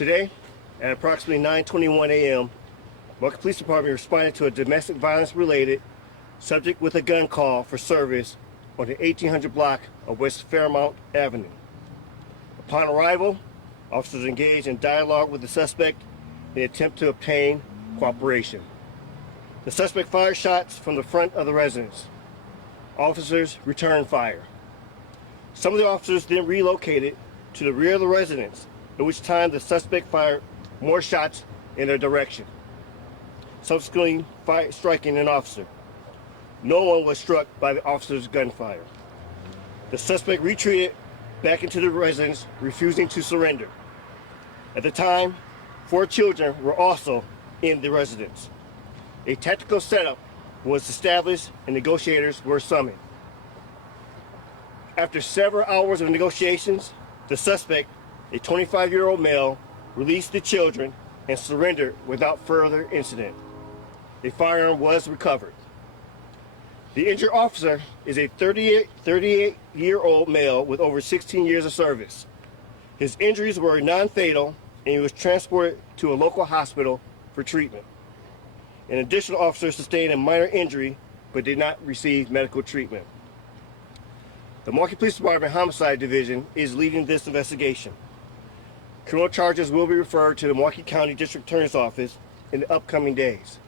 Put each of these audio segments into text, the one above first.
Today, at approximately 9:21 a.m., Milwaukee Police Department responded to a domestic violence-related subject with a gun call for service on the 1800 block of West Fairmount Avenue. Upon arrival, officers engaged in dialogue with the suspect in an attempt to obtain cooperation. The suspect fired shots from the front of the residence. Officers returned fire. Some of the officers then relocated to the rear of the residence, at which time the suspect fired more shots in their direction, subsequently striking an officer. No one was struck by the officer's gunfire. The suspect retreated back into the residence, refusing to surrender. At the time, 4 children were also in the residence. A tactical setup was established and negotiators were summoned. After several hours of negotiations, the suspect, a 25-year-old male, released the children and surrendered without further incident. A firearm was recovered. The injured officer is a 38-year-old male with over 16 years of service. His injuries were non-fatal and he was transported to a local hospital for treatment. An additional officer sustained a minor injury but did not receive medical treatment. The Milwaukee Police Department Homicide Division is leading this investigation. Criminal charges will be referred to the Milwaukee County District Attorney's Office in the upcoming days.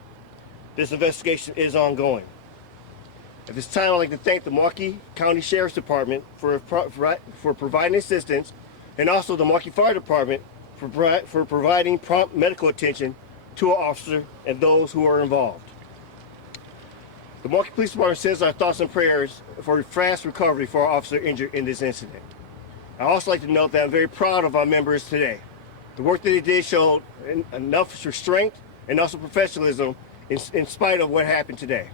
This investigation is ongoing. At this time, I'd like to thank the Milwaukee County Sheriff's Department for providing assistance, and also the Milwaukee Fire Department for providing prompt medical attention to our officer and those who are involved. The Milwaukee Police Department sends our thoughts and prayers for a fast recovery for our officer injured in this incident. I'd also like to note that I'm very proud of our members today. The work that they did showed enough restraint and also professionalism in spite of what happened today.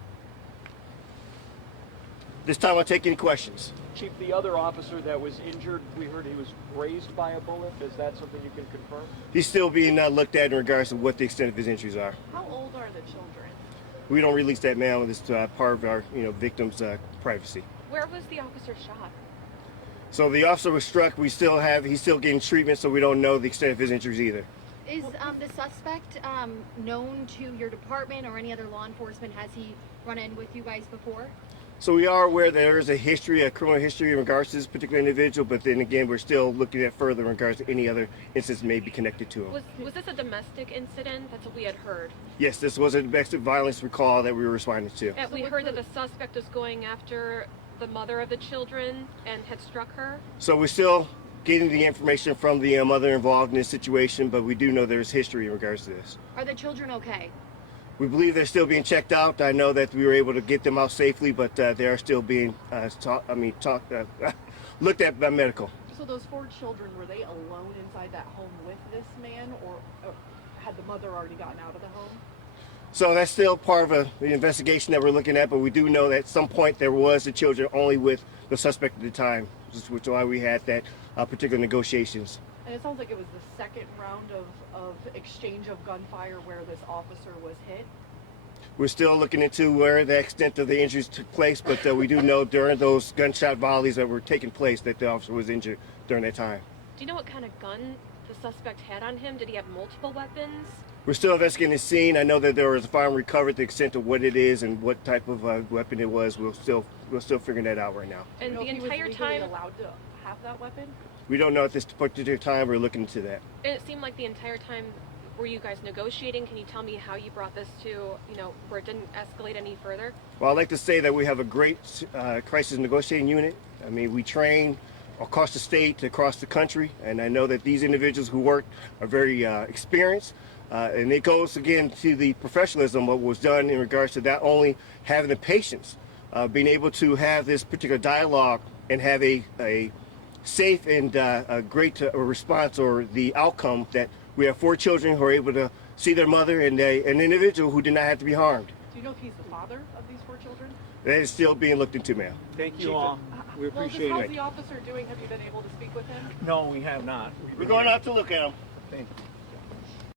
This time I'll take any questions. Chief, the other officer that was injured, we heard he was grazed by a bullet. Is that something you can confirm? He's still being looked at in regards to what the extent of his injuries are. How old are the children? We don't release that now. This part of our victim's privacy. Where was the officer shot? So the officer was struck. He's still getting treatment, so we don't know the extent of his injuries either. Is the suspect known to your department or any other law enforcement? Has he run in with you guys before? So we are aware that there is a criminal history in regards to this particular individual, but then again, we're still looking at further in regards to any other incidents may be connected to him. Was this a domestic incident? That's what we had heard. Yes, this was a domestic violence recall that we were responding to. And we heard that the suspect was going after the mother of the children and had struck her. So we're still getting the information from the mother involved in this situation, but we do know there's history in regards to this. Are the children okay? We believe they're still being checked out. I know that we were able to get them out safely, but they are still being looked at by medical. So those 4 children, were they alone inside that home with this man, or had the mother already gotten out of the home? So that's still part of the investigation that we're looking at, but we do know that at some point there was the children only with the suspect at the time, which is why we had that particular negotiations. And it sounds like it was the second round of exchange of gunfire where this officer was hit. We're still looking into where the extent of the injuries took place, but we do know during those gunshot volleys that were taking place that the officer was injured during that time. Do you know what kind of gun the suspect had on him? Did he have multiple weapons? We're still investigating the scene. I know that there was a firearm recovered. The extent of what it is and what type of weapon it was, we're still figuring that out right now. And the entire time, allowed to have that weapon? We don't know at this particular time. We're looking into that. and it seemed like the entire time, were you guys negotiating? Can you tell me how you brought this to, where it didn't escalate any further? Well, I'd like to say that we have a great crisis negotiating unit. I mean, we train across the state, across the country, and I know that these individuals who work are very experienced. And it goes, again, to the professionalism, what was done in regards to not only having the patience, being able to have this particular dialogue and have a safe and a great response or the outcome that we have 4 children who are able to see their mother and an individual who did not have to be harmed. Do you know if he's the father of these 4 children? That is still being looked into, ma'am. Thank you all. We appreciate How's it. the officer doing? Have you been able to speak with him? No, we have not. We're going out to look at him. Thank you.